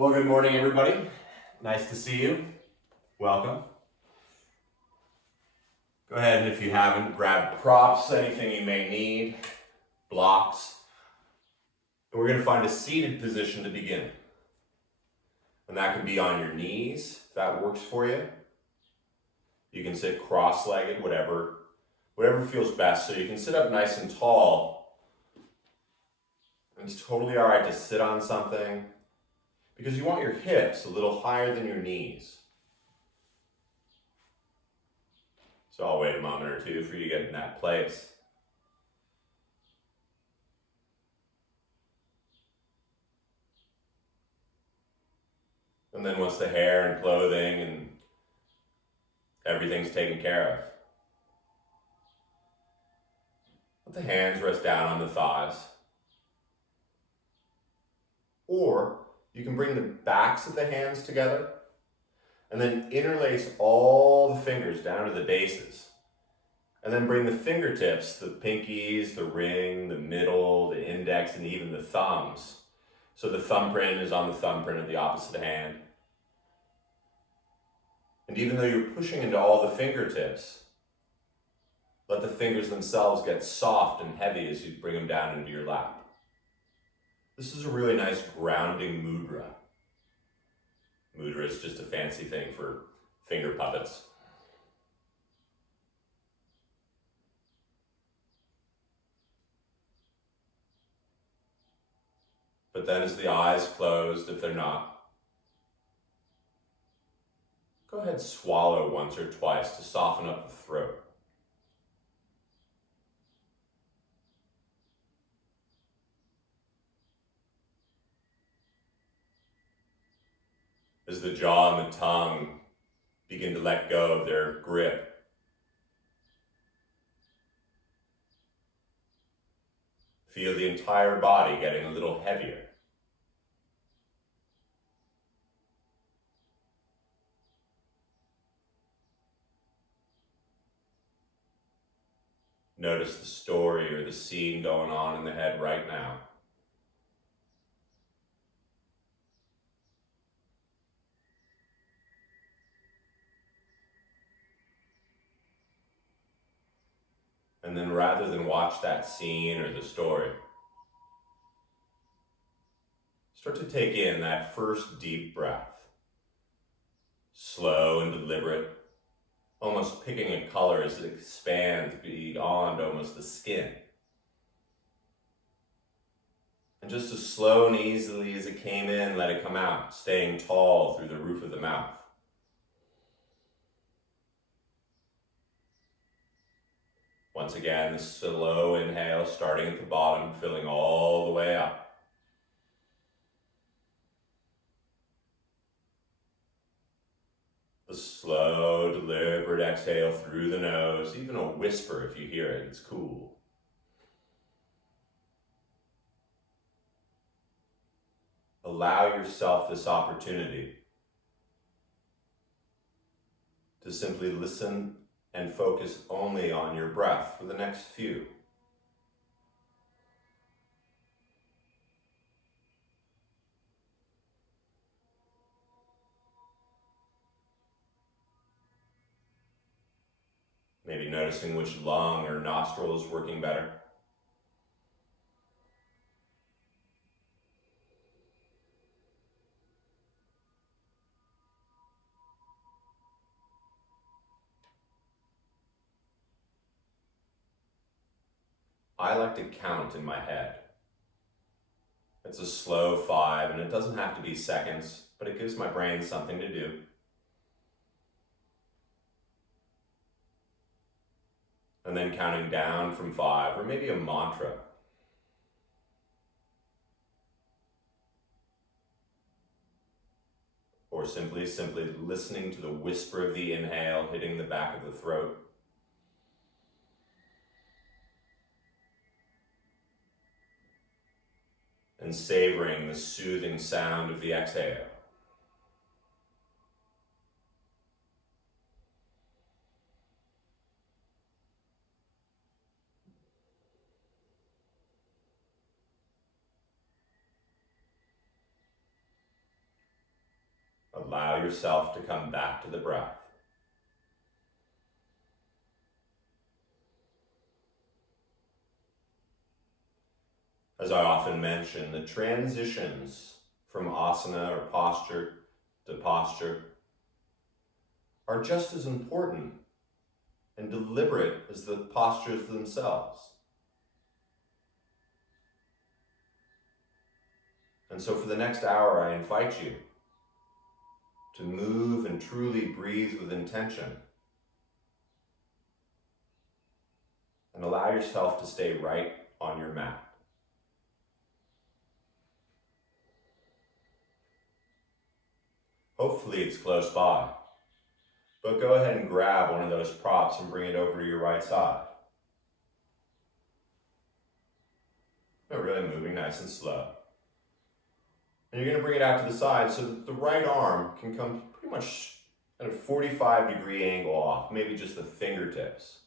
Well, good morning, everybody. Nice to see you. Welcome. Go ahead and if you haven't, grab props, anything you may need, blocks. And we're going to find a seated position to begin. And that can be on your knees, if that works for you. You can sit cross-legged, whatever feels best. So you can sit up nice and tall. And it's totally all right to sit on something because you want your hips a little higher than your knees. So I'll wait a moment or two for you to get in that place. And then once the hair and clothing and everything's taken care of, let the hands rest down on the thighs. Or you can bring the backs of the hands together and then interlace all the fingers down to the bases. And then bring the fingertips, the pinkies, the ring, the middle, the index, and even the thumbs. So the thumbprint is on the thumbprint of the opposite hand. And even though you're pushing into all the fingertips, let the fingers themselves get soft and heavy as you bring them down into your lap. This is a really nice grounding mudra. Mudra is just a fancy thing for finger puppets. But then as the eyes closed, if they're not, go ahead, swallow once or twice to soften up the throat. As the jaw and the tongue begin to let go of their grip, feel the entire body getting a little heavier. Notice the story or the scene going on in the head right now. And then rather than watch that scene or the story, start to take in that first deep breath. Slow and deliberate, almost picking a color as it expands beyond almost the skin. And just as slow and easily as it came in, let it come out, staying tall through the roof of the mouth. Once again, the slow inhale, starting at the bottom, filling all the way up. The slow, deliberate exhale through the nose, even a whisper if you hear it, it's cool. Allow yourself this opportunity to simply listen and focus only on your breath for the next few. Maybe noticing which lung or nostril is working better. I like to count in my head. It's a slow 5, and it doesn't have to be seconds, but it gives my brain something to do. And then counting down from 5, or maybe a mantra. Or simply listening to the whisper of the inhale hitting the back of the throat. And savoring the soothing sound of the exhale. allow yourself to come back to the breath. As I often mention, the transitions from asana or posture to posture are just as important and deliberate as the postures themselves. And so for the next hour, I invite you to move and truly breathe with intention. And allow yourself to stay right on your mat. Hopefully it's close by, but go ahead and grab one of those props and bring it over to your right side. But really moving nice and slow. And you're going to bring it out to the side so that the right arm can come pretty much at a 45-degree angle off, maybe just the fingertips.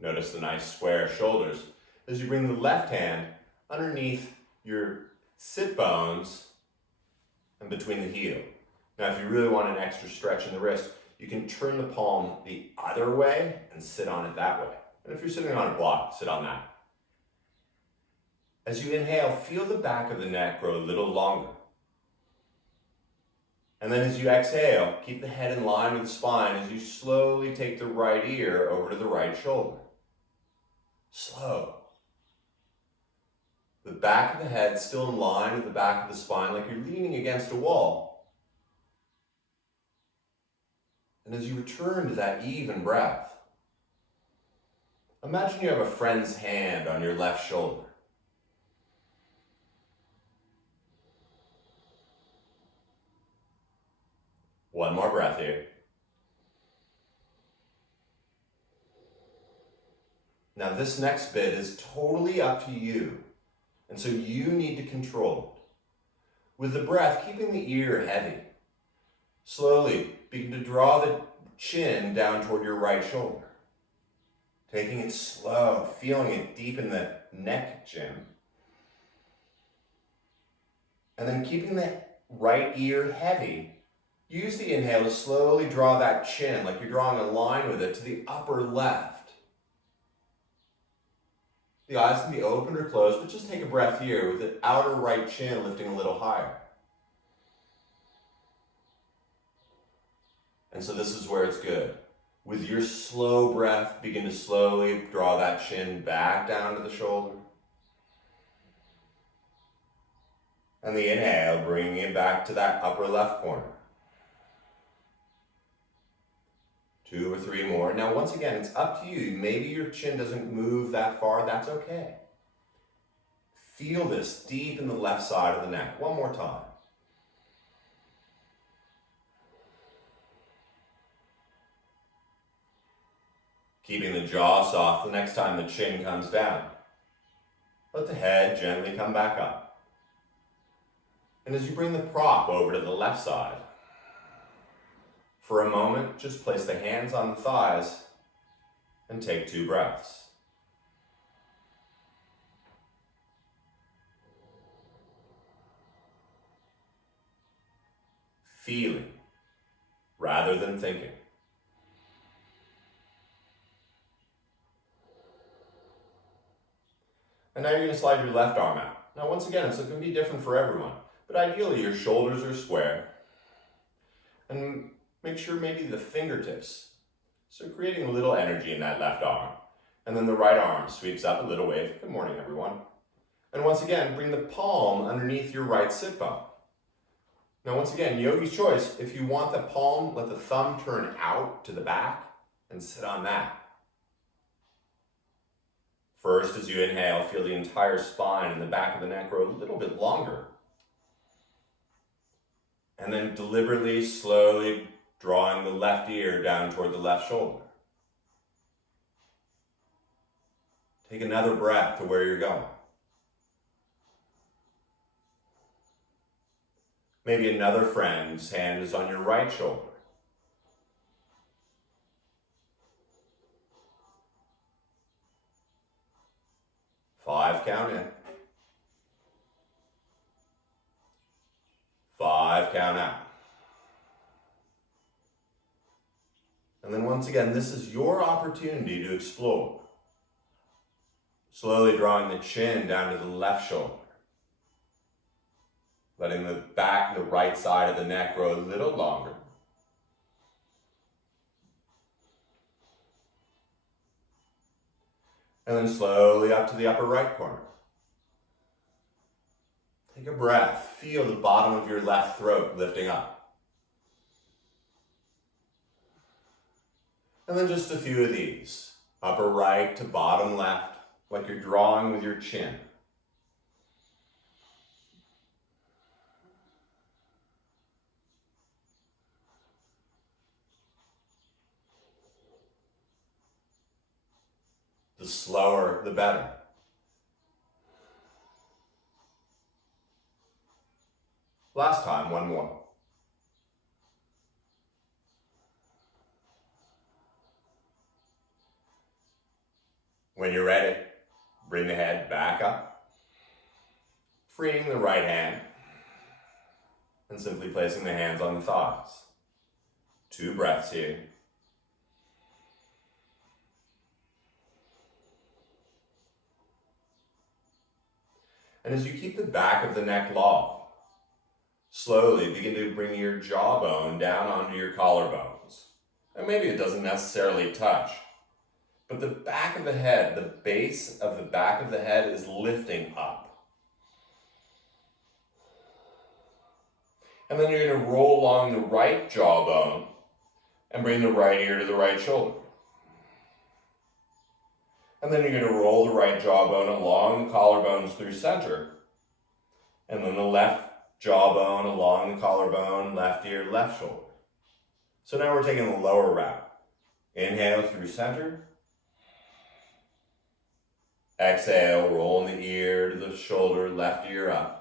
Notice the nice square shoulders as you bring the left hand underneath your sit bones and between the heel. Now, if you really want an extra stretch in the wrist, you can turn the palm the other way and sit on it that way. And if you're sitting on a block, sit on that. As you inhale, feel the back of the neck grow a little longer. And then as you exhale, keep the head in line with the spine as you slowly take the right ear over to the right shoulder. Slow. The back of the head still in line with the back of the spine like you're leaning against a wall. And as you return to that even breath, imagine you have a friend's hand on your left shoulder. One more breath here. Now this next bit is totally up to you, and so you need to control it. With the breath, keeping the ear heavy. Slowly begin to draw the chin down toward your right shoulder. Taking it slow, feeling it deep in the neck chin. And then keeping the right ear heavy. Use the inhale to slowly draw that chin, like you're drawing a line with it, to the upper left. The eyes can be open or closed, but just take a breath here with the outer right chin lifting a little higher. And so this is where it's good. With your slow breath, begin to slowly draw that chin back down to the shoulder. And the inhale, bringing it back to that upper left corner. 2 or 3 more. Now, once again, it's up to you. Maybe your chin doesn't move that far. That's okay. Feel this deep in the left side of the neck. One more time. Keeping the jaw soft the next time the chin comes down. Let the head gently come back up. And as you bring the prop over to the left side, for a moment, just place the hands on the thighs and take 2 breaths. Feeling rather than thinking. And now you're going to slide your left arm out. Now once again, it's going to be different for everyone, but ideally your shoulders are square. And make sure maybe the fingertips. So creating a little energy in that left arm. And then the right arm sweeps up a little wave. Good morning, everyone. And once again, bring the palm underneath your right sit bone. Now once again, yogi's choice. If you want the palm, let the thumb turn out to the back and sit on that. First, as you inhale, feel the entire spine and the back of the neck grow a little bit longer. And then deliberately, slowly drawing the left ear down toward the left shoulder. Take another breath to where you're going. Maybe another friend's hand is on your right shoulder. Five, count in. 5, count out. once again, this is your opportunity to explore. Slowly drawing the chin down to the left shoulder. Letting the back, the right side of the neck grow a little longer. And then slowly up to the upper right corner. Take a breath. Feel the bottom of your left throat lifting up. And then just a few of these. Upper right to bottom left, like you're drawing with your chin. The slower, the better. Last time, one more. When you're ready, bring the head back up, freeing the right hand, and simply placing the hands on the thighs. 2 breaths here. And as you keep the back of the neck long, slowly begin to bring your jawbone down onto your collarbones. And maybe it doesn't necessarily touch, but the back of the head, the base of the back of the head is lifting up. And then you're going to roll along the right jawbone and bring the right ear to the right shoulder. And then you're going to roll the right jawbone along the collarbones through center. And then the left jawbone along the collarbone, left ear, left shoulder. So now we're taking the lower route. Inhale through center. Exhale, rolling the ear to the shoulder, left ear up.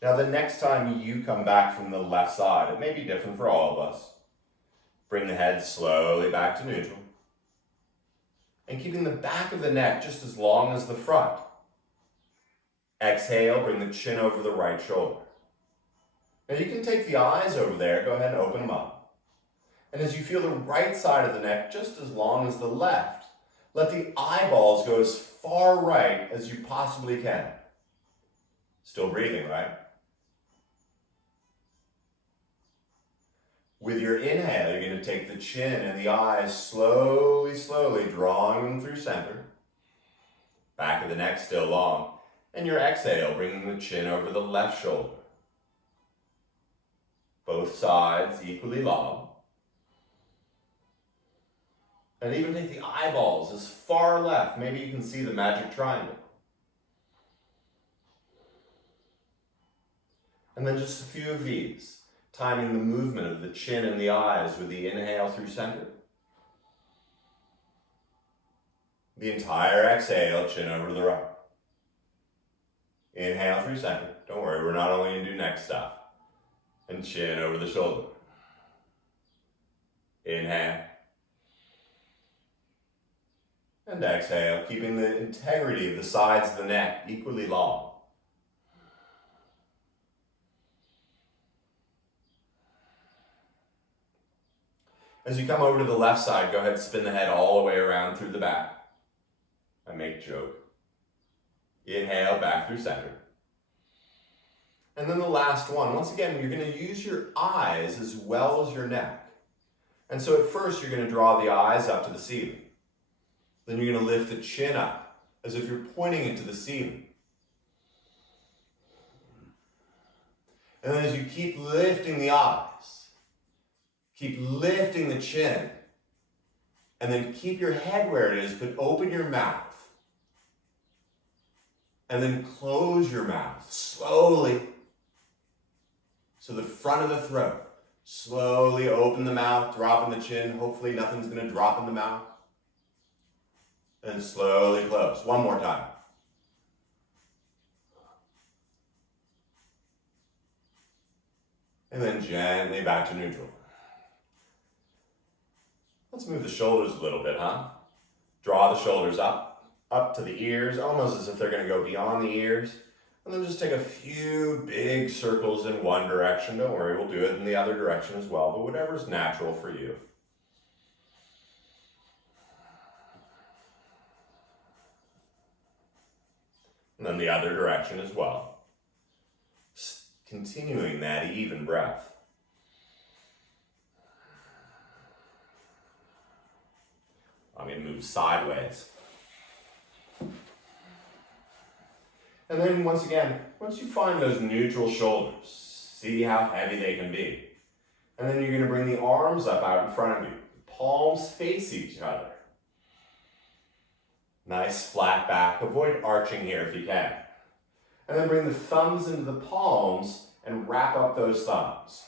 Now the next time you come back from the left side, it may be different for all of us. Bring the head slowly back to neutral. And keeping the back of the neck just as long as the front. Exhale, bring the chin over the right shoulder. Now you can take the eyes over there, go ahead and open them up. And as you feel the right side of the neck just as long as the left, let the eyeballs go as far right as you possibly can. Still breathing, right? With your inhale, you're going to take the chin and the eyes slowly, slowly drawing them through center. Back of the neck still long. And your exhale, bringing the chin over the left shoulder. Both sides equally long. And even take the eyeballs as far left. Maybe you can see the magic triangle. And then just a few of these, timing the movement of the chin and the eyes with the inhale through center. The entire exhale, chin over to the right. Inhale through center. Don't worry, we're not only going to do neck stuff. And chin over the shoulder. Inhale. And exhale, keeping the integrity of the sides of the neck equally long. As you come over to the left side, go ahead and spin the head all the way around through the back. I make joke. Inhale, back through center. And then the last one. Once again, you're going to use your eyes as well as your neck. And so at first, you're going to draw the eyes up to the ceiling. Then you're going to lift the chin up as if you're pointing it to the ceiling. And then as you keep lifting the eyes, keep lifting the chin, and then keep your head where it is, but open your mouth. And then close your mouth slowly. So the front of the throat. Slowly open the mouth, dropping the chin. Hopefully nothing's going to drop in the mouth. And slowly close. One more time. And then gently back to neutral. Let's move the shoulders a little bit, huh? Draw the shoulders up to the ears, almost as if they're going to go beyond the ears. And then just take a few big circles in one direction. Don't worry, we'll do it in the other direction as well, but whatever's natural for you. And then the other direction as well. Continuing that even breath. I'm going to move sideways. And then once again, once you find those neutral shoulders, see how heavy they can be. And then you're going to bring the arms up out in front of you. Palms face each other. Nice flat back. Avoid arching here if you can. And then bring the thumbs into the palms and wrap up those thumbs.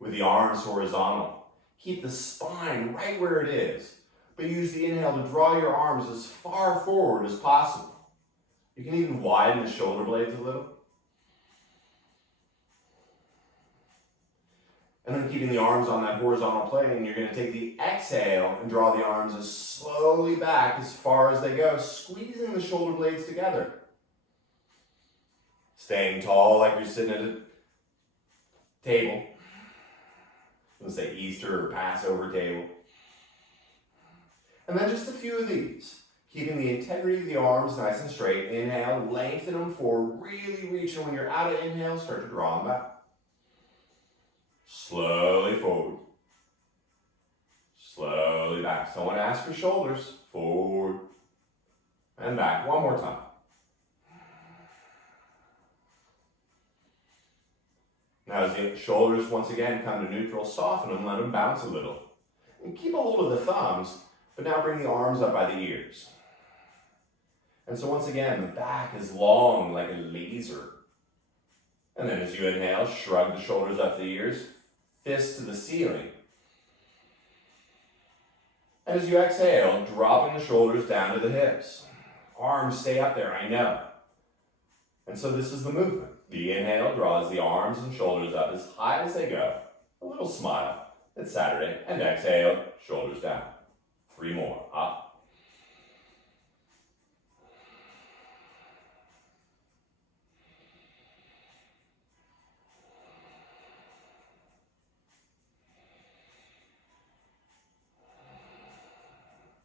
With the arms horizontal. Keep the spine right where it is, but use the inhale to draw your arms as far forward as possible. You can even widen the shoulder blades a little. And then keeping the arms on that horizontal plane, you're going to take the exhale and draw the arms as slowly back as far as they go, squeezing the shoulder blades together. Staying tall like you're sitting at a table. Let's say Easter or Passover table. And then just a few of these. Keeping the integrity of the arms nice and straight. Inhale, lengthen them forward, really reach. And when you're out of inhale, start to draw them back. Slowly forward. Slowly back. Someone ask for shoulders. Forward. And back. One more time. Now as the shoulders once again come to neutral, soften them, let them bounce a little. And keep a hold of the thumbs, but now bring the arms up by the ears. And so once again, the back is long like a laser. And then as you inhale, shrug the shoulders up the ears, fist to the ceiling. And as you exhale, dropping the shoulders down to the hips. Arms stay up there, I know. And so this is the movement. The inhale draws the arms and shoulders up as high as they go. A little smile. It's Saturday. And exhale, shoulders down. 3 more. Up.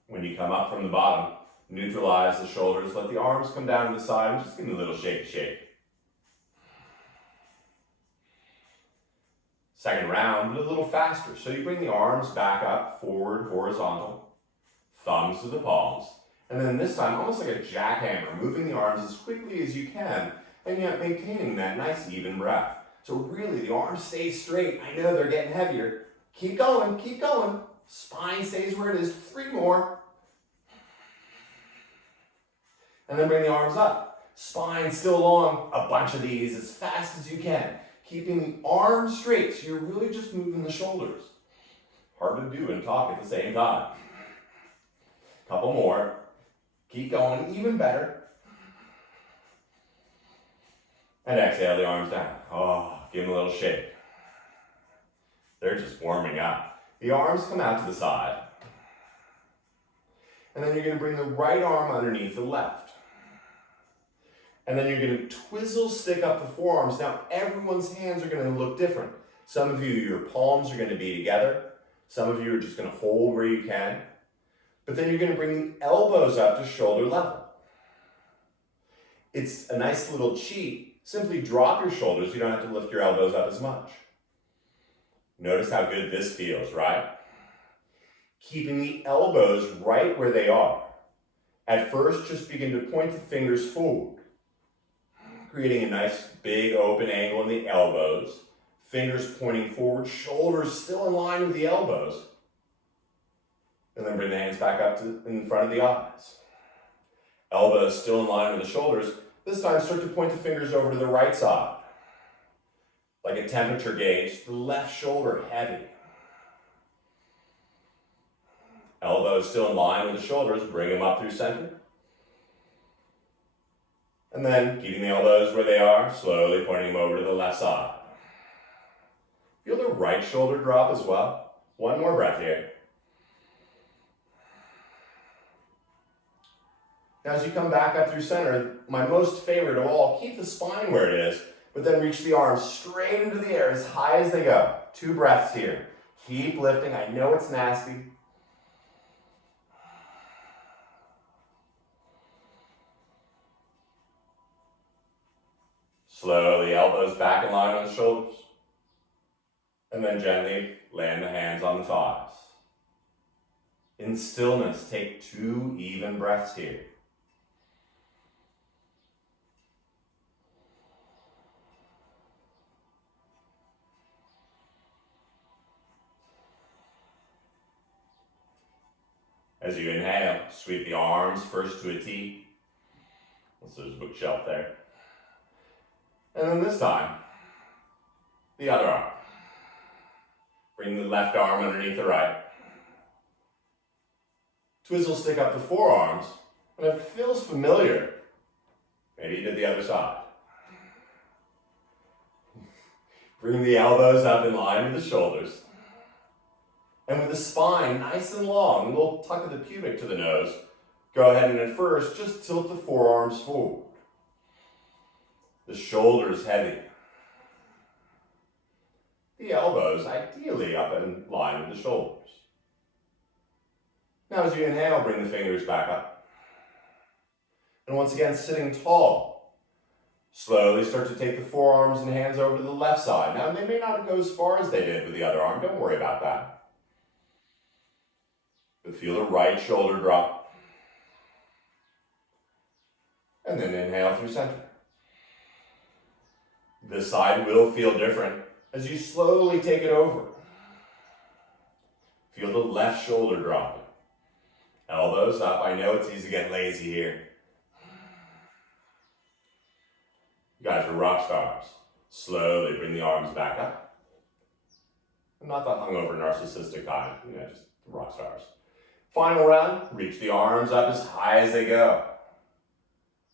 When you come up from the bottom, neutralize the shoulders. Let the arms come down to the side and just give them a little shake. Second round, but a little faster. So you bring the arms back up, forward, horizontal, thumbs to the palms. And then this time, almost like a jackhammer, moving the arms as quickly as you can, and yet maintaining that nice even breath. So really, the arms stay straight. I know they're getting heavier. Keep going, keep going. Spine stays where it is. 3 more. And then bring the arms up. Spine still long. A bunch of these as fast as you can. Keeping the arms straight, so you're really just moving the shoulders. Hard to do and talk at the same time. Couple more. Keep going, even better. And exhale the arms down. Oh, give them a little shake. They're just warming up. The arms come out to the side. And then you're going to bring the right arm underneath the left. And then you're going to twizzle stick up the forearms. Now, everyone's hands are going to look different. Some of you, your palms are going to be together. Some of you are just going to hold where you can. But then you're going to bring the elbows up to shoulder level. It's a nice little cheat. Simply drop your shoulders. You don't have to lift your elbows up as much. Notice how good this feels, right? Keeping the elbows right where they are. At first, just begin to point the fingers forward. Creating a nice big open angle in the elbows. Fingers pointing forward, shoulders still in line with the elbows. And then bring the hands back up to in front of the eyes. Elbows still in line with the shoulders. This time start to point the fingers over to the right side. Like a temperature gauge, the left shoulder heavy. Elbows still in line with the shoulders, bring them up through center. And then, keeping the elbows where they are, slowly pointing them over to the left side. Feel the right shoulder drop as well. 1 more breath here. Now as you come back up through center, my most favorite of all, keep the spine where it is, but then reach the arms straight into the air as high as they go. 2 breaths here. Keep lifting. I know it's nasty. Slowly, elbows back in line on the shoulders. And then gently land the hands on the thighs. In stillness, take 2 even breaths here. As you inhale, sweep the arms first to a T. So there's a bookshelf there. And then this time, the other arm. Bring the left arm underneath the right. Twizzle stick up the forearms. And if it feels familiar, maybe you did the other side. Bring the elbows up in line with the shoulders. And with the spine nice and long, a little tuck of the pubic to the nose, go ahead and at first just tilt the forearms forward. The shoulders heavy. The elbows ideally up in line with the shoulders. Now as you inhale, bring the fingers back up. And once again, sitting tall. Slowly start to take the forearms and hands over to the left side. Now they may not go as far as they did with the other arm. Don't worry about that. But feel the right shoulder drop. And then inhale through center. This side will feel different as you slowly take it over. Feel the left shoulder dropping. Elbows up. I know it's easy to get lazy here. You guys are rock stars. Slowly bring the arms back up. Not the hungover narcissistic kind, just rock stars. Final round, reach the arms up as high as they go.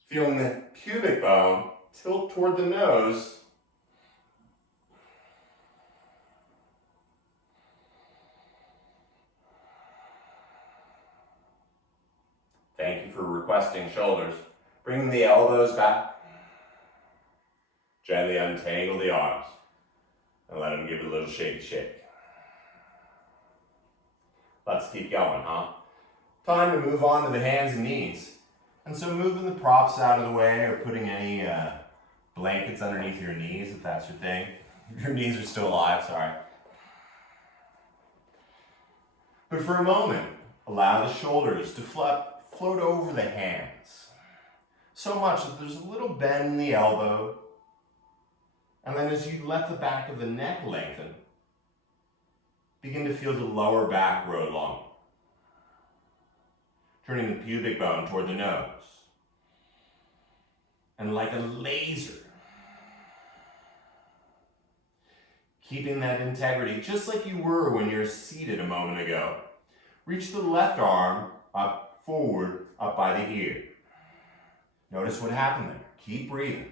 Feeling the pubic bone tilt toward the nose. Thank you for requesting shoulders. Bring the elbows back. Gently untangle the arms and let them give it a little shake. Let's keep going, huh? Time to move on to the hands and knees. And so moving the props out of the way or putting any blankets underneath your knees if that's your thing. Your knees are still alive, sorry. But for a moment, allow the shoulders to float over the hands. So much that there's a little bend in the elbow. And then as you let the back of the neck lengthen, begin to feel the lower back grow long. Turning the pubic bone toward the nose. And like a laser, keeping that integrity just like you were when you were seated a moment ago. Reach the left arm up forward, up by the ear. Notice what happened there. Keep breathing.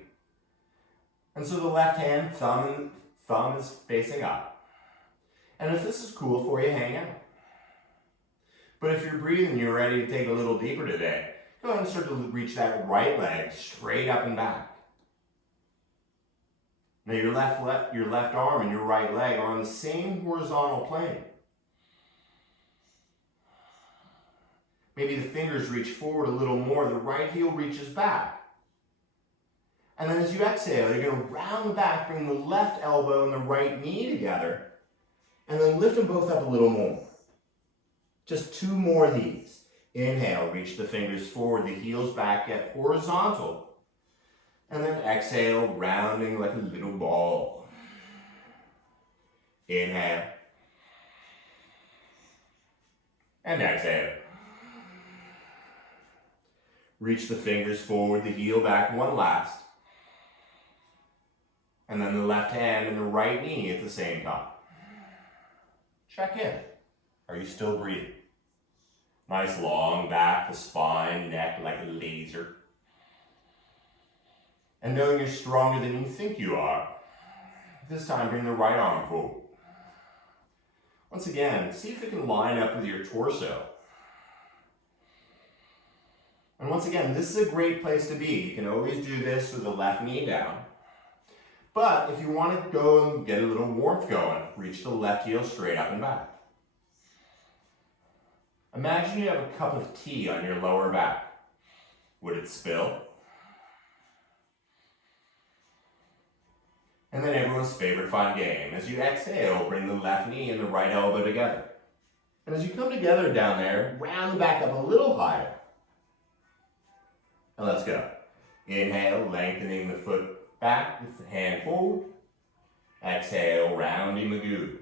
And so the left hand, thumb is facing up. And if this is cool for you, hang out. But if you're breathing, you're ready to take a little deeper today, go ahead and start to reach that right leg straight up and back. Now your left arm and your right leg are on the same horizontal plane. Maybe the fingers reach forward a little more, the right heel reaches back. And then as you exhale, you're going to round back, bring the left elbow and the right knee together, and then lift them both up a little more. Just 2 more of these. Inhale, reach the fingers forward, the heels back, get horizontal. And then exhale, rounding like a little ball. Inhale. And exhale. Reach the fingers forward, the heel back, one last. And then the left hand and the right knee at the same time. Check in. Are you still breathing? Nice long back, the spine, neck like a laser. And knowing you're stronger than you think you are, this time bring the right arm forward. Once again, see if it can line up with your torso. And once again, this is a great place to be. You can always do this with the left knee down. But if you want to go and get a little warmth going, reach the left heel straight up and back. Imagine you have a cup of tea on your lower back. Would it spill? And then everyone's favorite fun game. As you exhale, bring the left knee and the right elbow together. And as you come together down there, round the back up a little higher. And let's go. Inhale, lengthening the foot back with the hand forward. Exhale, rounding the glute.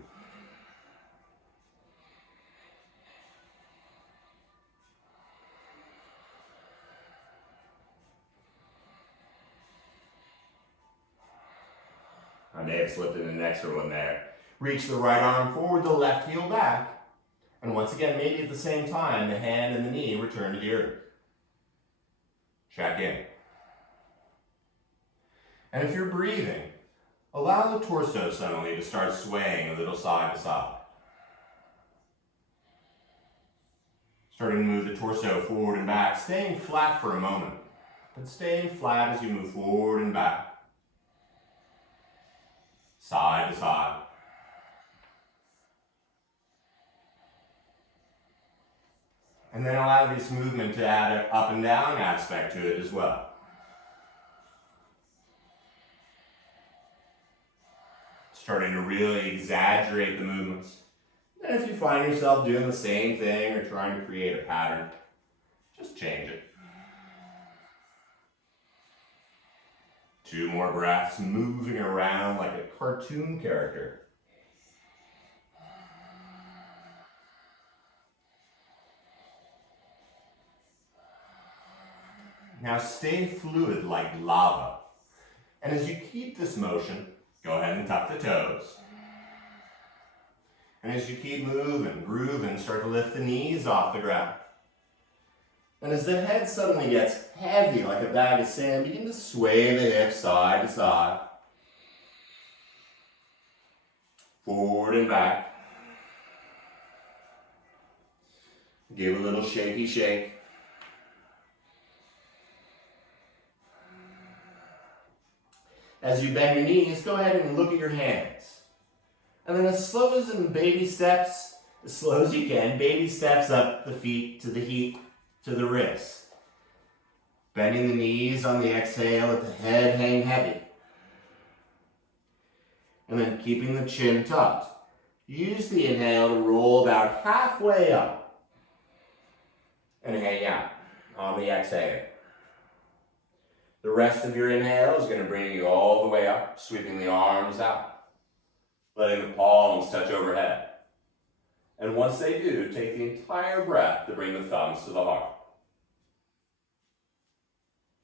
I may have slipped in an extra one there. Reach the right arm forward, the left heel back. And once again, maybe at the same time, the hand and the knee return to the earth. Check in. And if you're breathing, allow the torso suddenly to start swaying a little side to side. Starting to move the torso forward and back, staying flat for a moment, but staying flat as you move forward and back. Side to side. And then allow this movement to add an up and down aspect to it as well. Starting to really exaggerate the movements. And if you find yourself doing the same thing or trying to create a pattern, just change it. 2 more breaths, moving around like a cartoon character. Now stay fluid like lava. And as you keep this motion, go ahead and tuck the toes. And as you keep moving, grooving, start to lift the knees off the ground. And as the head suddenly gets heavy like a bag of sand, begin to sway the hips side to side. Forward and back. Give a little shaky shake. As you bend your knees, go ahead and look at your hands. And then as slow as in baby steps, as slow as you can, baby steps up the feet to the heat, to the wrist. Bending the knees on the exhale, let the head hang heavy. And then keeping the chin tucked. Use the inhale to roll about halfway up. And hang out on the exhale. The rest of your inhale is going to bring you all the way up, sweeping the arms out, letting the palms touch overhead. And once they do, take the entire breath to bring the thumbs to the heart.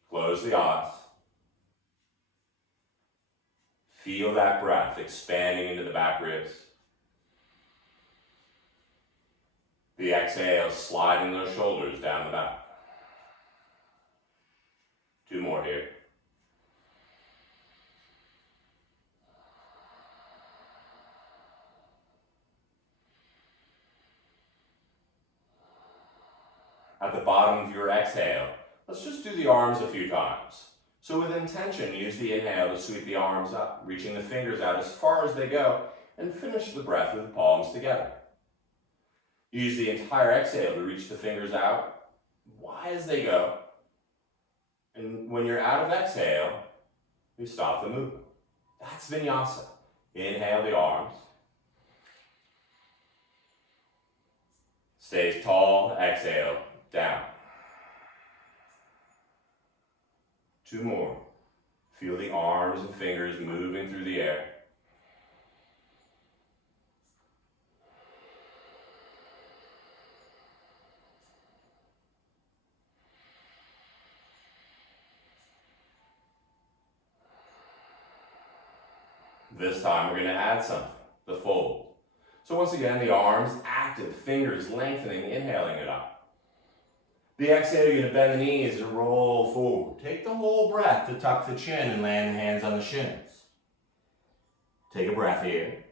Close the eyes. Feel that breath expanding into the back ribs. The exhale, sliding those shoulders down the back. 2 more here. At the bottom of your exhale, let's just do the arms a few times. So with intention, use the inhale to sweep the arms up, reaching the fingers out as far as they go, and finish the breath with the palms together. Use the entire exhale to reach the fingers out, wide as they go. And when you're out of exhale, you stop the movement. That's vinyasa. Inhale the arms. Stays tall, exhale, down. 2 more. Feel the arms and fingers moving through the air. This time we're going to add something, the fold. So once again, the arms active, fingers lengthening, inhaling it up. The exhale, you're going to bend the knees and roll forward. Take the whole breath to tuck the chin and land the hands on the shins. Take a breath here.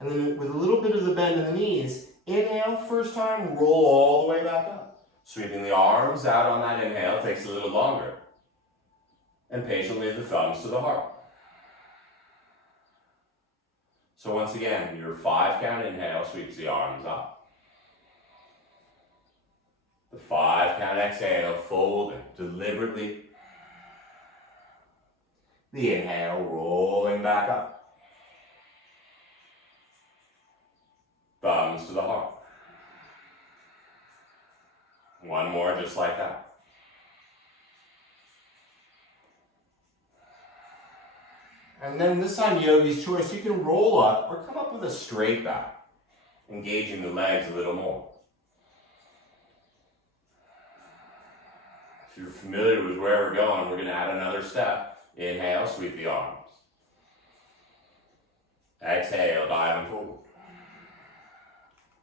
And then with a little bit of the bend in the knees, inhale, first time, roll all the way back up. Sweeping the arms out on that inhale takes a little longer. And patiently the thumbs to the heart. So once again, your 5 count inhale sweeps the arms up. The 5 count exhale, folding deliberately. The inhale, rolling back up. Thumbs to the heart. One more just like that. And then this time, yogi's choice, you can roll up or come up with a straight back, engaging the legs a little more. If you're familiar with where we're going, we're going to add another step. Inhale, sweep the arms. Exhale, dive and forward.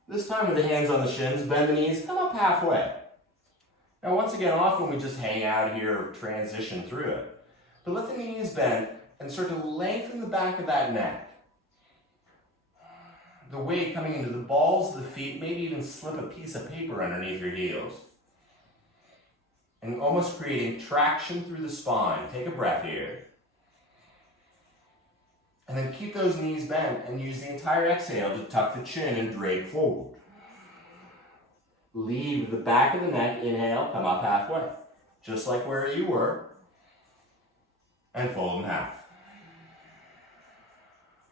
This time with the hands on the shins, bend the knees, come up halfway. Now once again, often we just hang out here or transition through it. But let the knees bend and start to lengthen the back of that neck. The weight coming into the balls of the feet, maybe even slip a piece of paper underneath your heels. And almost creating traction through the spine. Take a breath here. And then keep those knees bent and use the entire exhale to tuck the chin and drape forward. Leave the back of the neck, inhale, come up halfway. Just like where you were. And fold in half.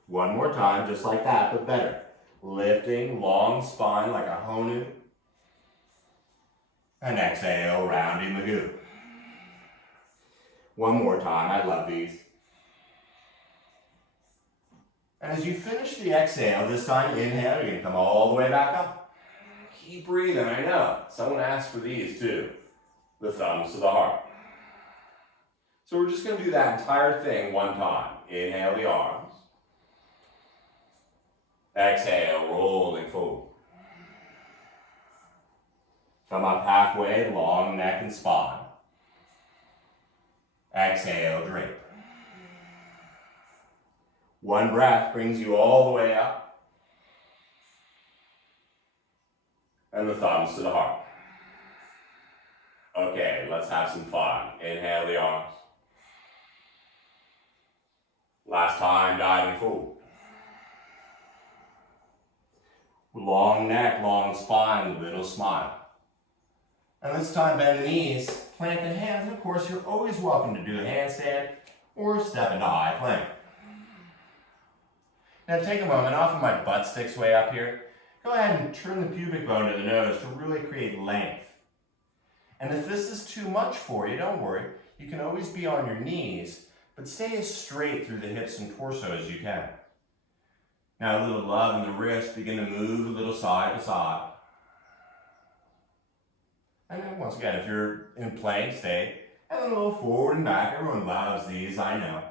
One more time, just like that, but better. Lifting, long spine like a honu. And exhale, rounding the goo. One more time, I love these. And as you finish the exhale, this time inhale, you're going to come all the way back up. Keep breathing, I know. Someone asked for these too. The thumbs to the heart. So we're just going to do that entire thing one time. Inhale the arms. Exhale, rolling forward. Come up halfway, long neck and spine. Exhale, drape. One breath brings you all the way up. And the thumbs to the heart. Okay, let's have some fun. Inhale the arms. Last time, diving forward. Long neck, long spine, little smile. And this time, bend the knees, plant the hands, and of course, you're always welcome to do a handstand or step into high plank. Now take a moment, often my butt sticks way up here. Go ahead and turn the pubic bone to the nose to really create length. And if this is too much for you, don't worry. You can always be on your knees, but stay as straight through the hips and torso as you can. Now a little love in the wrist, begin to move a little side to side. And then once again, if you're in plank, stay. And then a little forward and back. Everyone loves these, I know.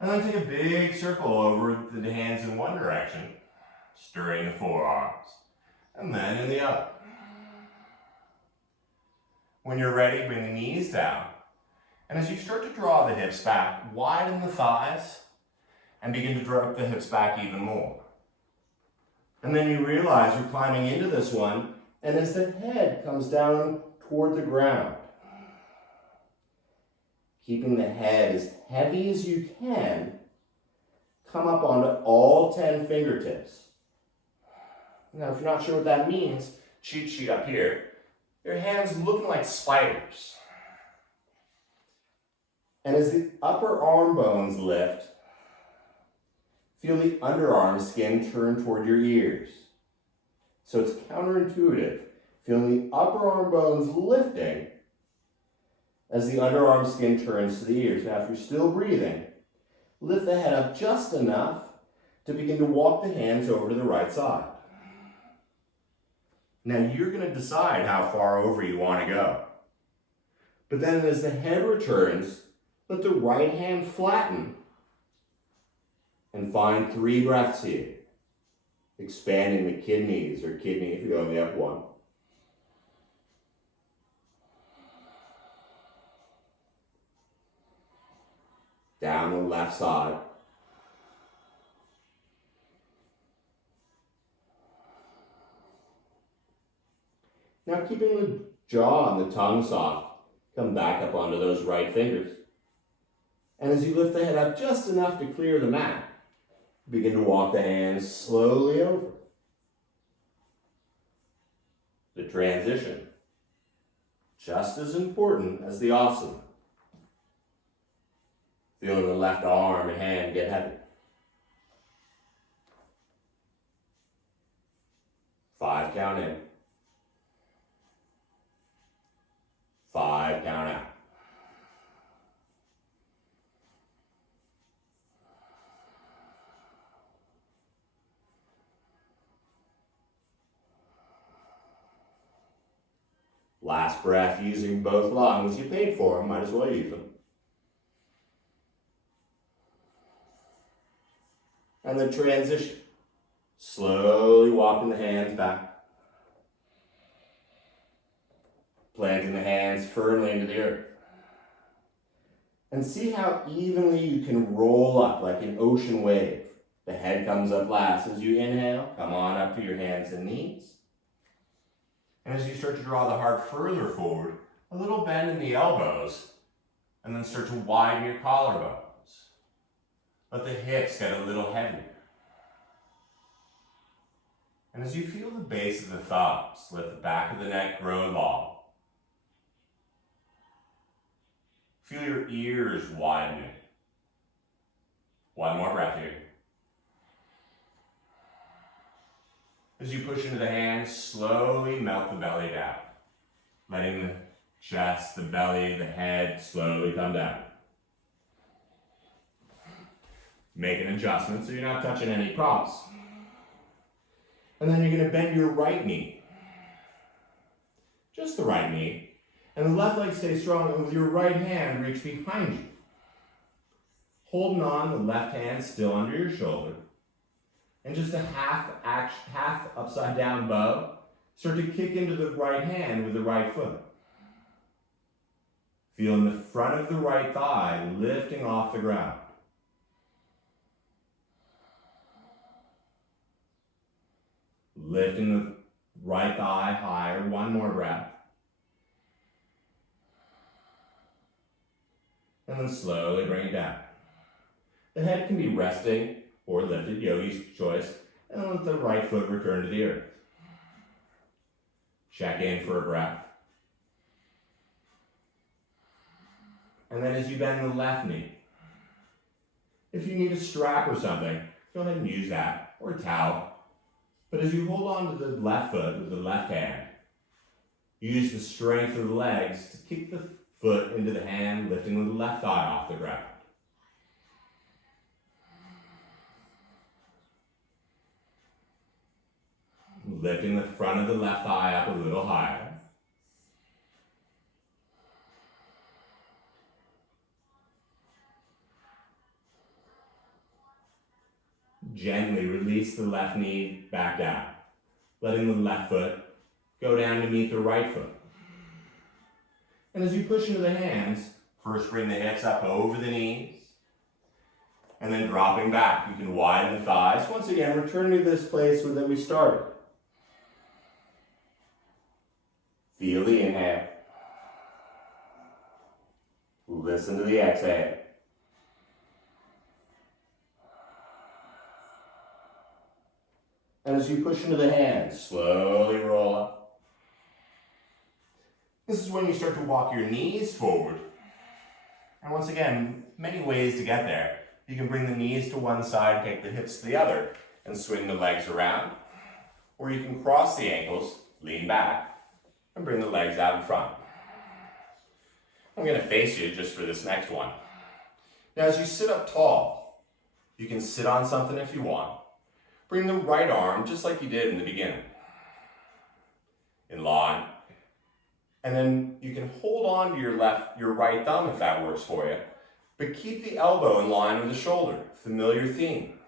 And then take a big circle over the hands in one direction, stirring the forearms. And then in the other. When you're ready, bring the knees down. And as you start to draw the hips back, widen the thighs and begin to draw the hips back even more. And then you realize you're climbing into this one, and as the head comes down toward the ground, keeping the head as heavy as you can, come up onto all 10 fingertips. Now, if you're not sure what that means, cheat sheet up here. Your hands looking like spiders. And as the upper arm bones lift, feel the underarm skin turn toward your ears. So it's counterintuitive. Feeling the upper arm bones lifting as the underarm skin turns to the ears. Now, if you're still breathing, lift the head up just enough to begin to walk the hands over to the right side. Now, you're going to decide how far over you want to go. But then as the head returns, let the right hand flatten and find 3 breaths here. Expanding the kidneys or kidney if you go in the up one. Down the left side. Now keeping the jaw and the tongue soft, come back up onto those right fingers. And as you lift the head up just enough to clear the mat, begin to walk the hands slowly over. The transition, just as important as the asana. Feeling the left arm and hand get heavy. 5 count in. 5 count out. Last breath using both lungs. You paid for them, might as well use them. And then transition. Slowly walking the hands back. Planting the hands firmly into the earth. And see how evenly you can roll up like an ocean wave. The head comes up last. As you inhale, come on up to your hands and knees. And as you start to draw the heart further forward, a little bend in the elbows, and then start to widen your collarbones. Let the hips get a little heavier. And as you feel the base of the thumbs, let the back of the neck grow long. Feel your ears widening. One more breath here. As you push into the hands, slowly melt the belly down. Letting the chest, the belly, the head slowly come down. Make an adjustment so you're not touching any props. And then you're going to bend your right knee. Just the right knee. And the left leg stays strong, and with your right hand, reach behind you. Holding on, the left hand still under your shoulder. And just a half upside down bow. Start to kick into the right hand with the right foot. Feeling the front of the right thigh lifting off the ground. Lifting the right thigh higher. One more breath. And then slowly bring it down. The head can be resting or lifted, yogi's choice, and let the right foot return to the earth. Check in for a breath. And then as you bend the left knee, if you need a strap or something, go ahead and use that, or a towel. But as you hold on to the left foot with the left hand, use the strength of the legs to kick the foot into the hand, lifting the left thigh off the ground. Lifting the front of the left thigh up a little higher. Gently release the left knee back down, letting the left foot go down to meet the right foot. And as you push into the hands, first bring the hips up over the knees, and then dropping back. You can widen the thighs. Once again, return to this place that we started. Feel the inhale. Listen to the exhale. And as you push into the hands, slowly roll up. This is when you start to walk your knees forward. And once again, many ways to get there. You can bring the knees to one side, take the hips to the other, and swing the legs around. Or you can cross the ankles, lean back, and bring the legs out in front. I'm going to face you just for this next one. Now as you sit up tall, you can sit on something if you want. Bring the right arm just like you did in the beginning. In line. And then you can hold on to your right thumb if that works for you. But keep the elbow in line with the shoulder. Familiar theme.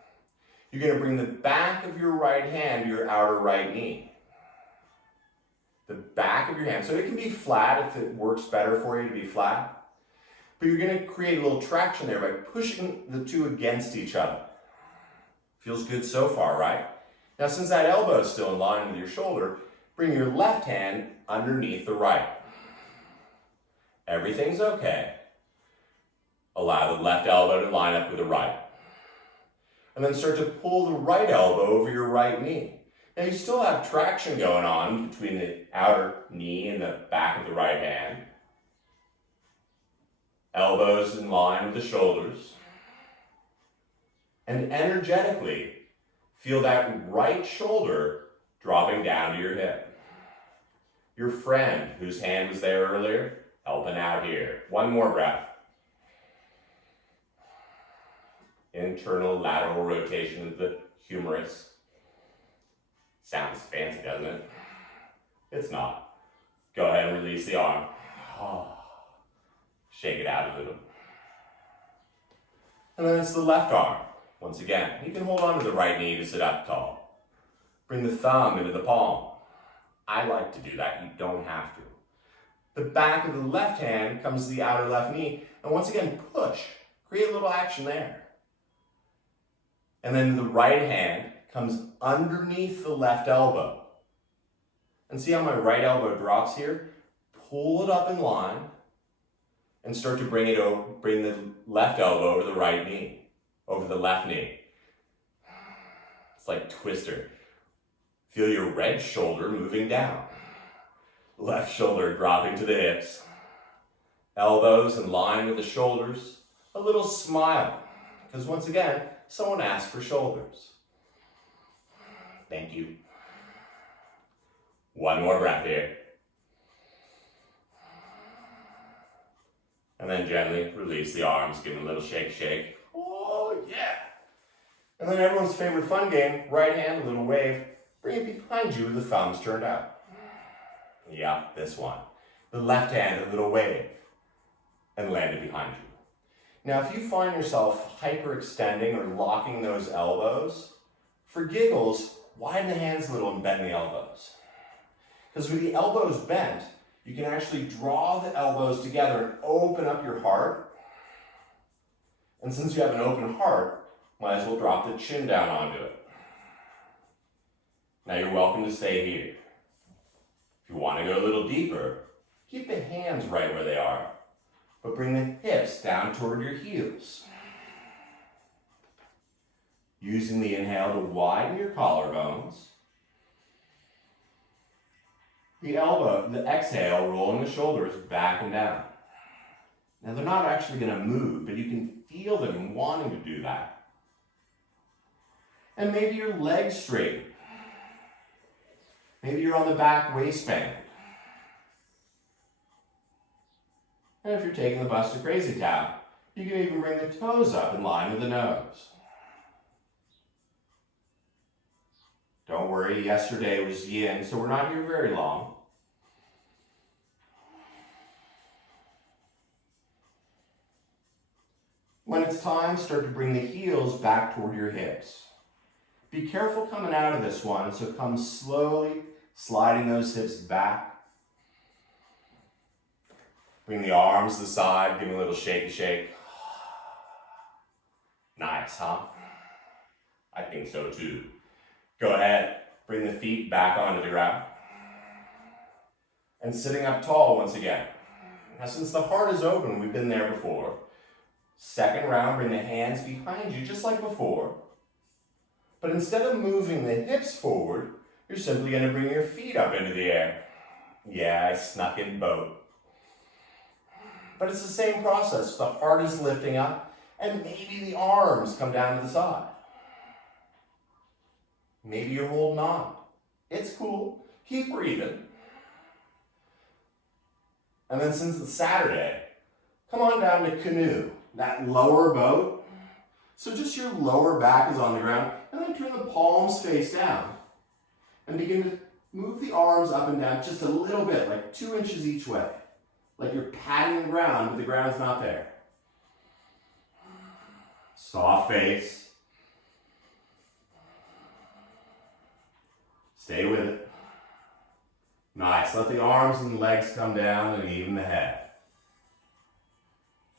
You're going to bring the back of your right hand to your outer right knee. The back of your hand. So it can be flat if it works better for you to be flat. But you're going to create a little traction there by pushing the two against each other. Feels good so far, right? Now since that elbow is still in line with your shoulder, bring your left hand underneath the right. Everything's okay. Allow the left elbow to line up with the right. And then start to pull the right elbow over your right knee. Now you still have traction going on between the outer knee and the back of the right hand. Elbows in line with the shoulders. And energetically, feel that right shoulder dropping down to your hip. Your friend whose hand was there earlier, helping out here. One more breath. Internal lateral rotation of the humerus. Sounds fancy, doesn't it? It's not. Go ahead and release the arm. Shake it out a little. And then it's the left arm. Once again, you can hold on to the right knee to sit up tall. Bring the thumb into the palm. I like to do that. You don't have to. The back of the left hand comes to the outer left knee. And once again, push. Create a little action there. And then the right hand comes underneath the left elbow. And see how my right elbow drops here? Pull it up in line and start to bring the left elbow over the right knee, over the left knee. It's like Twister. Feel your red shoulder moving down. Left shoulder dropping to the hips. Elbows in line with the shoulders. A little smile, because once again, someone asked for shoulders. Thank you. One more breath here. And then gently release the arms, give them a little shake, shake. Oh, yeah. And then everyone's favorite fun game, right hand, a little wave. Bring it behind you with the thumbs turned out. Yeah, this one. The left hand, a little wave. And land it behind you. Now, if you find yourself hyperextending or locking those elbows, for giggles, widen the hands a little and bend the elbows. Because with the elbows bent, you can actually draw the elbows together and open up your heart. And since you have an open heart, might as well drop the chin down onto it. Now you're welcome to stay here. If you want to go a little deeper, keep the hands right where they are, but bring the hips down toward your heels. Using the inhale to widen your collarbones. The exhale, rolling the shoulders back and down. Now they're not actually going to move, but you can feel them wanting to do that. And maybe your legs straighten. Maybe you're on the back waistband. And if you're taking the bus to Crazy Town, you can even bring the toes up in line with the nose. Don't worry, yesterday was yin, so we're not here very long. When it's time, start to bring the heels back toward your hips. Be careful coming out of this one, so come slowly, sliding those hips back. Bring the arms to the side, give them a little shaky shake. Nice, huh? I think so too. Go ahead, bring the feet back onto the ground. And sitting up tall once again. Now since the heart is open, we've been there before. Second round, bring the hands behind you just like before. But instead of moving the hips forward, you're simply going to bring your feet up into the air. Yeah, I snuck in both. But it's the same process. The heart is lifting up, and maybe the arms come down to the side. Maybe you're holding on. It's cool. Keep breathing. And then since it's Saturday, come on down to canoe, that lower boat. So just your lower back is on the ground, and then turn the palms face down. And begin to move the arms up and down just a little bit, like 2 inches each way. Like you're patting the ground, but the ground's not there. Soft face. Stay with it. Nice. Let the arms and legs come down and even the head.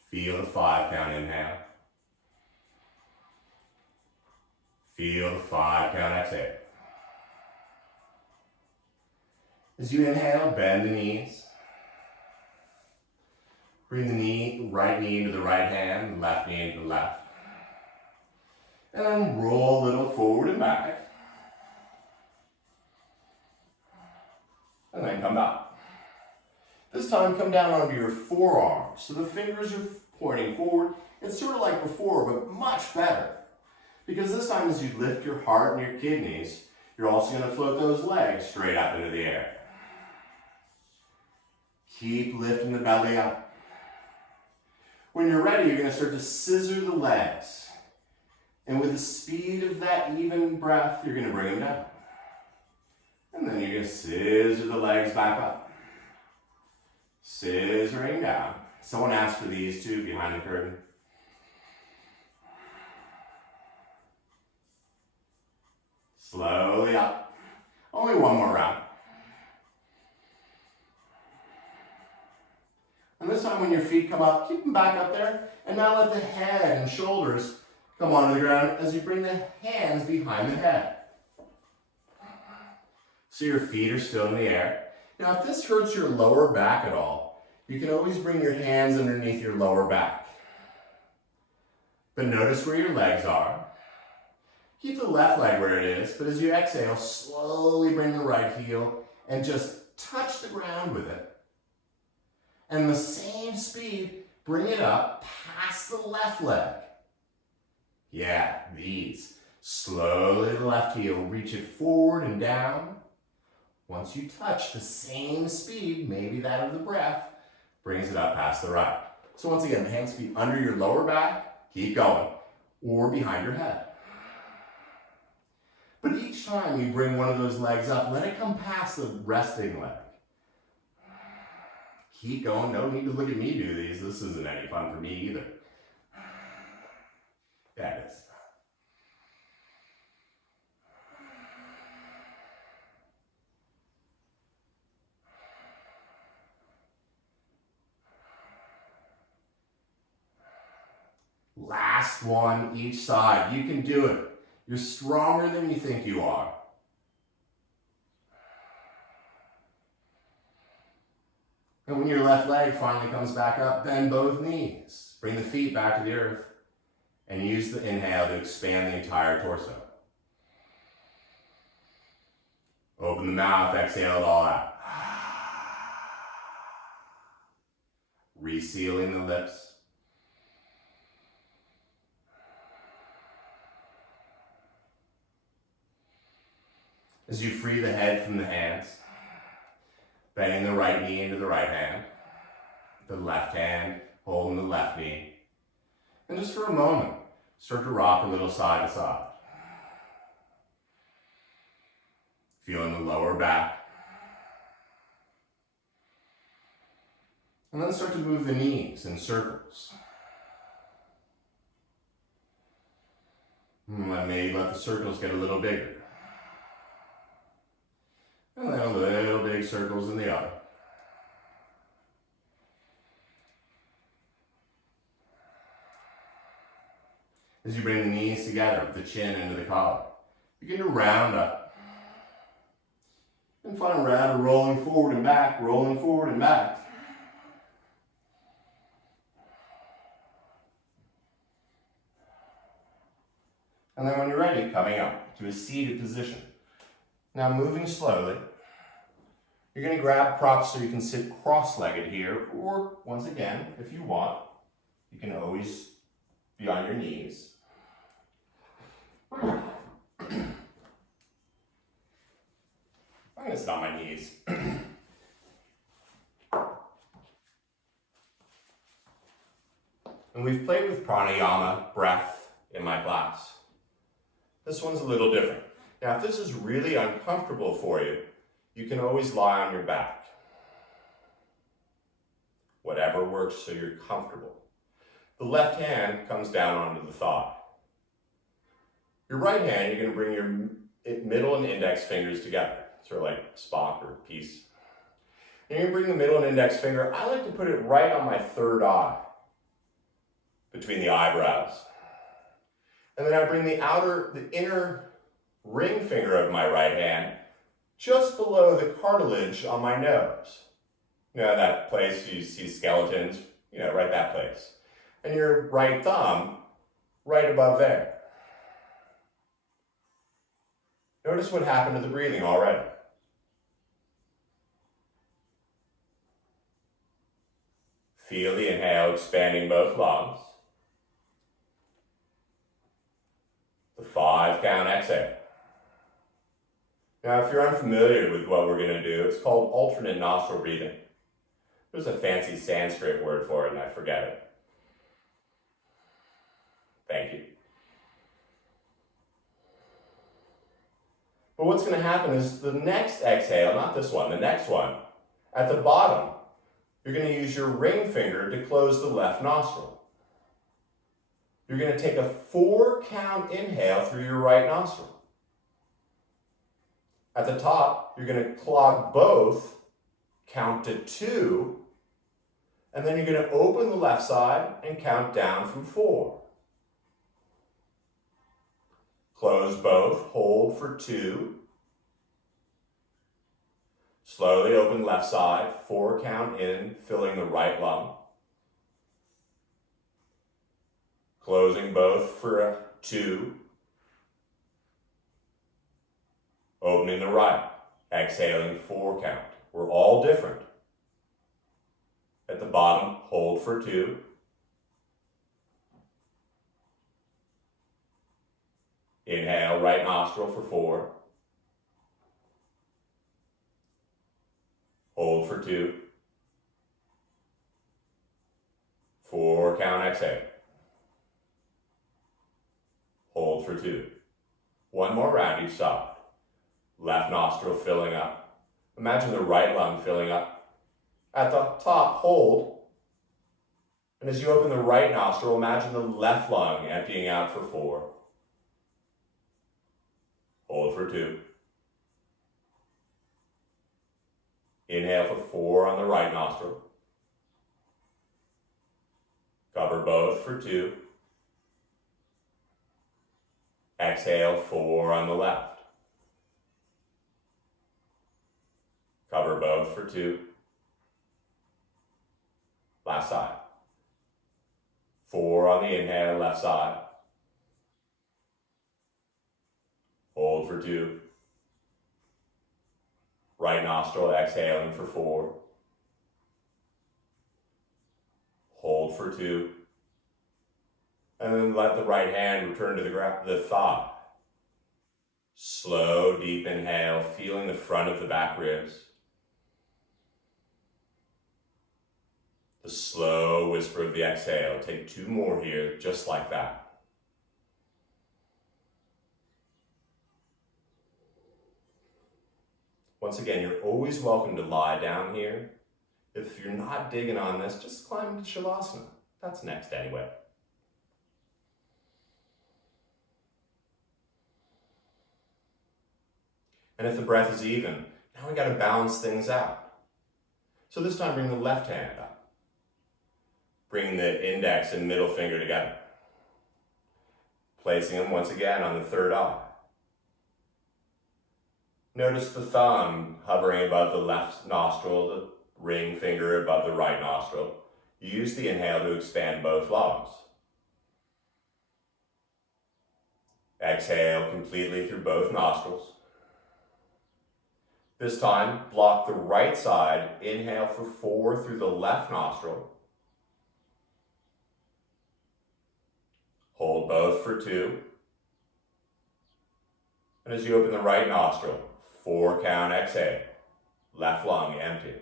Feel the 5 count inhale. Feel the 5 count exhale. As you inhale, bend the knees. Bring the right knee into the right hand, left knee into the left. And then roll a little forward and back. And then come back. This time, come down onto your forearms. So the fingers are pointing forward. It's sort of like before, but much better. Because this time, as you lift your heart and your kidneys, you're also going to float those legs straight up into the air. Keep lifting the belly up. When you're ready, you're going to start to scissor the legs. And with the speed of that even breath, you're going to bring them down. And then you're going to scissor the legs back up. Scissoring down. Someone asked for these too behind the curtain. Slowly up. Only one more round. And this time when your feet come up, keep them back up there. And now let the head and shoulders come onto the ground as you bring the hands behind the head. So your feet are still in the air. Now if this hurts your lower back at all, you can always bring your hands underneath your lower back. But notice where your legs are. Keep the left leg where it is, but as you exhale, slowly bring the right heel and just touch the ground with it. And the same speed, bring it up past the left leg. Yeah, these. Slowly the left heel, reach it forward and down. Once you touch the same speed, maybe that of the breath, brings it up past the right. So once again, the hands be under your lower back, keep going, or behind your head. But each time you bring one of those legs up, let it come past the resting leg. Keep going, no need to look at me do these. This isn't any fun for me either. Yeah, it is. Last one, each side. You can do it. You're stronger than you think you are. And when your left leg finally comes back up, bend both knees. Bring the feet back to the earth. And use the inhale to expand the entire torso. Open the mouth, exhale it all out. Resealing the lips. As you free the head from the hands, bending the right knee into the right hand, the left hand holding the left knee. And just for a moment, start to rock a little side to side. Feeling the lower back. And then start to move the knees in circles. And maybe let the circles get a little bigger. And then a little big circles in the other. As you bring the knees together with the chin into the collar, begin to round up. And final round of rolling forward and back, rolling forward and back. And then when you're ready, coming up to a seated position. Now moving slowly, you're going to grab props so you can sit cross-legged here, or once again, if you want, you can always be on your knees. I'm going to sit on my knees. And we've played with pranayama, breath, in my class. This one's a little different. Now, if this is really uncomfortable for you, you can always lie on your back. Whatever works so you're comfortable. The left hand comes down onto the thigh. Your right hand, you're going to bring your middle and index fingers together, sort of like Spock or Peace. And you're going to bring the middle and index finger, I like to put it right on my third eye, between the eyebrows. And then I bring the inner ring finger of my right hand just below the cartilage on my nose. You know, that place you see skeletons, you know, right that place. And your right thumb right above there. Notice what happened to the breathing already. Feel the inhale expanding both lungs. The 5 count exhale. Now, if you're unfamiliar with what we're going to do, it's called alternate nostril breathing. There's a fancy Sanskrit word for it, and I forget it. Thank you. But what's going to happen is the next exhale, not this one, the next one, at the bottom, you're going to use your ring finger to close the left nostril. You're going to take a 4 count inhale through your right nostril. At the top, you're going to clog both, count to 2, and then you're going to open the left side and count down from 4. Close both, hold for 2. Slowly open left side, 4 count in, filling the right lung. Closing both for 2. Opening the right, exhaling 4 count. We're all different. At the bottom, hold for 2. Inhale, right nostril for 4. Hold for 2. 4 count exhale. Hold for 2. One more round each side. Left nostril filling up. Imagine the right lung filling up. At the top, hold. And as you open the right nostril, imagine the left lung emptying out for 4. Hold for 2. Inhale for 4 on the right nostril. Cover both for 2. Exhale 4 on the left. Cover both for 2. Last side. 4 on the inhale, left side. Hold for 2. Right nostril exhaling for 4. Hold for 2. And then let the right hand return to the thigh. Slow, deep inhale, feeling the front of the back ribs. The slow whisper of the exhale. Take 2 more here, just like that. Once again, you're always welcome to lie down here. If you're not digging on this, just climb into Shavasana. That's next anyway. And if the breath is even, now we got to balance things out. So this time bring the left hand up. Bring the index and middle finger together. Placing them once again on the third eye. Notice the thumb hovering above the left nostril, the ring finger above the right nostril. Use the inhale to expand both lungs. Exhale completely through both nostrils. This time, block the right side. Inhale for 4 through the left nostril. Hold both for 2. And as you open the right nostril, 4 count exhale. Left lung empty.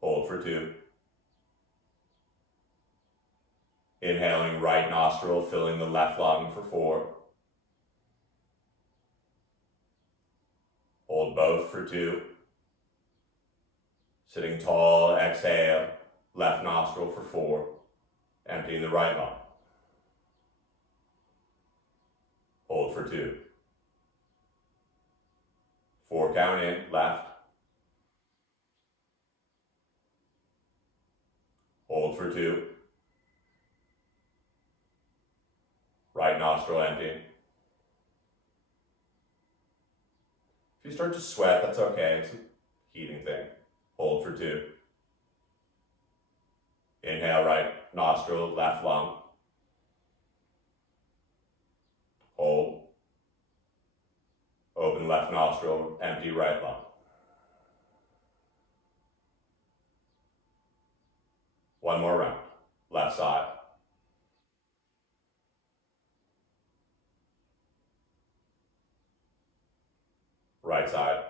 Hold for 2. Inhaling right nostril, filling the left lung for 4. Hold both for 2. Sitting tall, exhale, left nostril for 4. Emptying the right lung. Hold for 2. 4 count in, left. Hold for 2. Right nostril empty. you start to sweat, that's okay. It's a heating thing. Hold for 2. Inhale, right nostril, left lung. Hold. Open left nostril, empty right lung. One more round. Left side. Right side.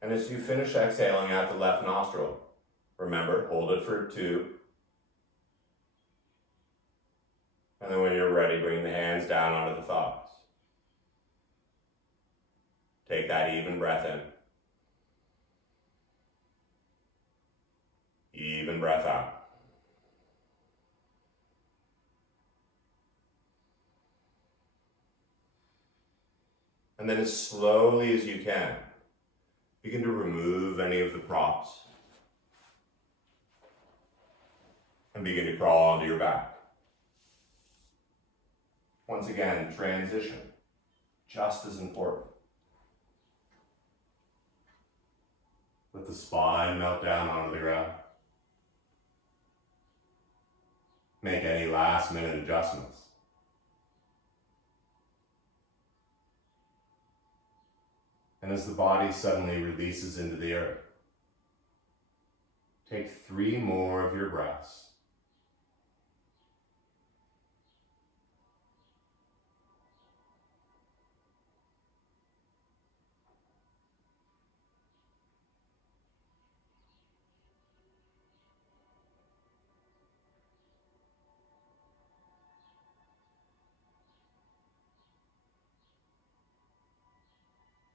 And as you finish exhaling out the left nostril, remember, hold it for 2. And then when you're ready, bring the hands down onto the thighs. Take that even breath in. Even breath out. And then as slowly as you can, begin to remove any of the props. And begin to crawl onto your back. Once again, transition, just as important. Let the spine melt down onto the ground. Make any last minute adjustments. And as the body suddenly releases into the earth, take 3 more of your breaths.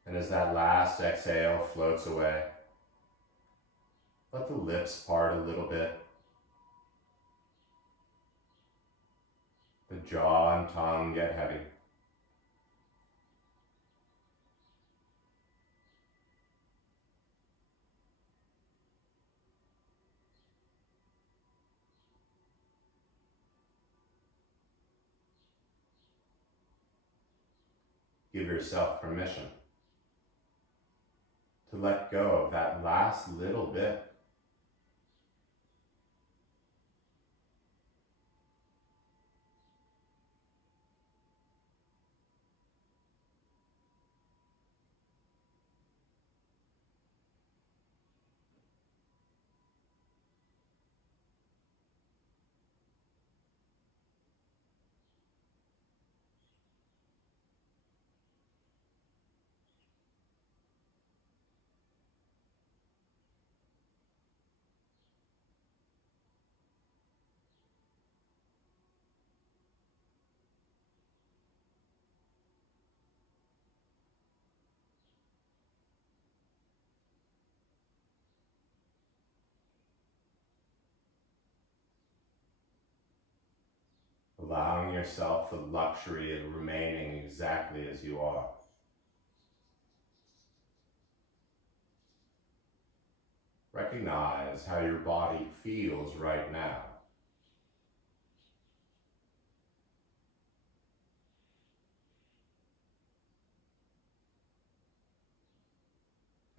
And as that last exhale floats away, let the lips part a little bit. The jaw and tongue get heavy. Give yourself permission to let go of that last little bit. Allowing yourself the luxury of remaining exactly as you are. Recognize how your body feels right now.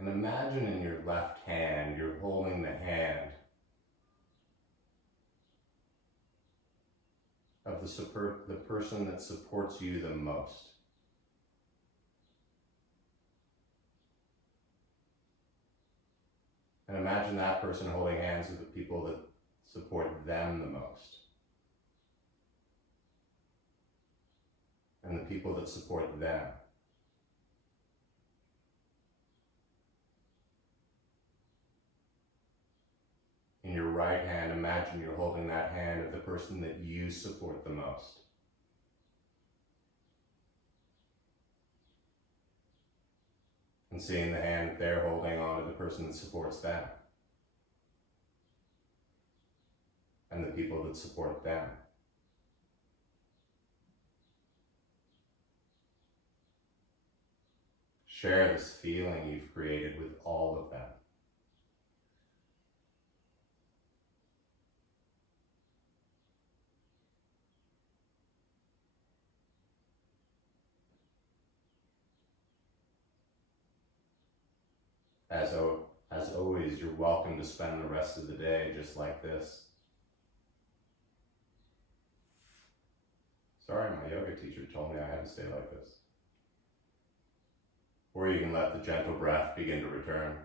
And imagine in your left hand, you're holding the hand of the person that supports you the most. And imagine that person holding hands with the people that support them the most. And the people that support them. In your right hand, imagine you're holding that hand of the person that you support the most. And seeing the hand they're holding on to the person that supports them. And the people that support them. Share this feeling you've created with all of them. As always, you're welcome to spend the rest of the day just like this. Sorry, my yoga teacher told me I had to stay like this. Or you can let the gentle breath begin to return.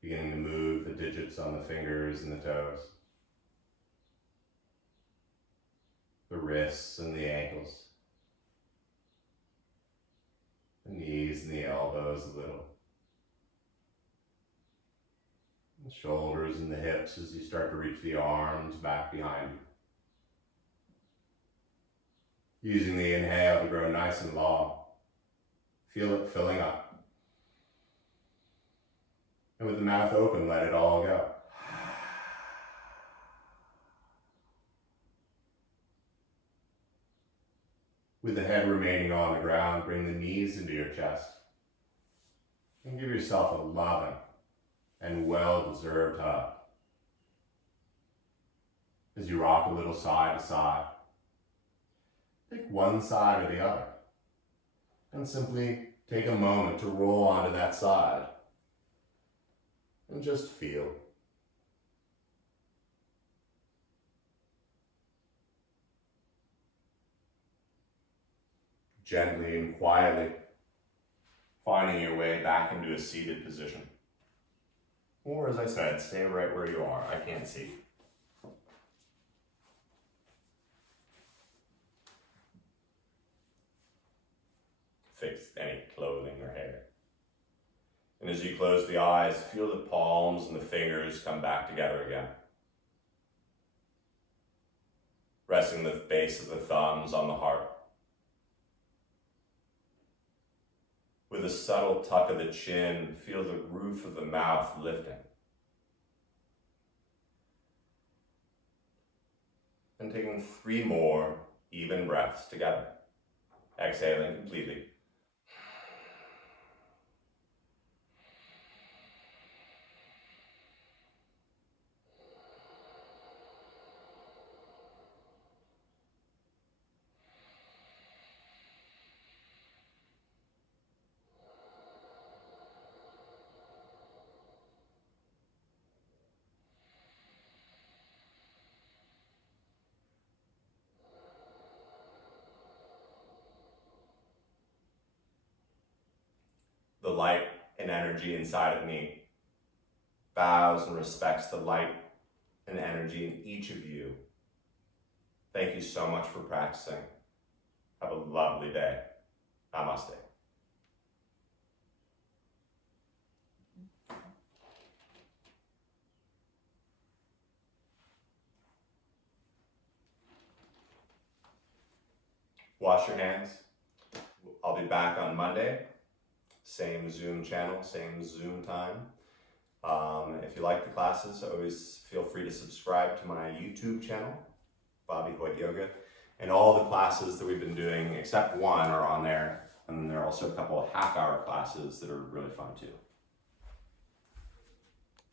Beginning to move the digits on the fingers and the toes. The wrists and the ankles. The knees and the elbows a little. The shoulders and the hips as you start to reach the arms back behind you. Using the inhale to grow nice and long. Feel it filling up. And with the mouth open, let it all go. With the head remaining on the ground, bring the knees into your chest. And give yourself a loving and well-deserved hug. As you rock a little side to side, pick one side or the other. And simply take a moment to roll onto that side. And just feel. Gently and quietly finding your way back into a seated position. Or as I said, stay right where you are. I can't see. Fix any clothing or hair. And as you close the eyes, feel the palms and the fingers come back together again. Resting the base of the thumbs on the heart. With a subtle tuck of the chin, feel the roof of the mouth lifting. And taking 3 more even breaths together. Exhaling completely. The light and energy inside of me bows and respects the light and energy in each of you. Thank you so much for practicing. Have a lovely day. Namaste. Wash your hands. I'll be back on Monday. Same Zoom channel, same Zoom time. If you like the classes, always feel free to subscribe to my YouTube channel, Bobby Hoyt Yoga. And all the classes that we've been doing, except one, are on there. And there are also a couple of half-hour classes that are really fun too.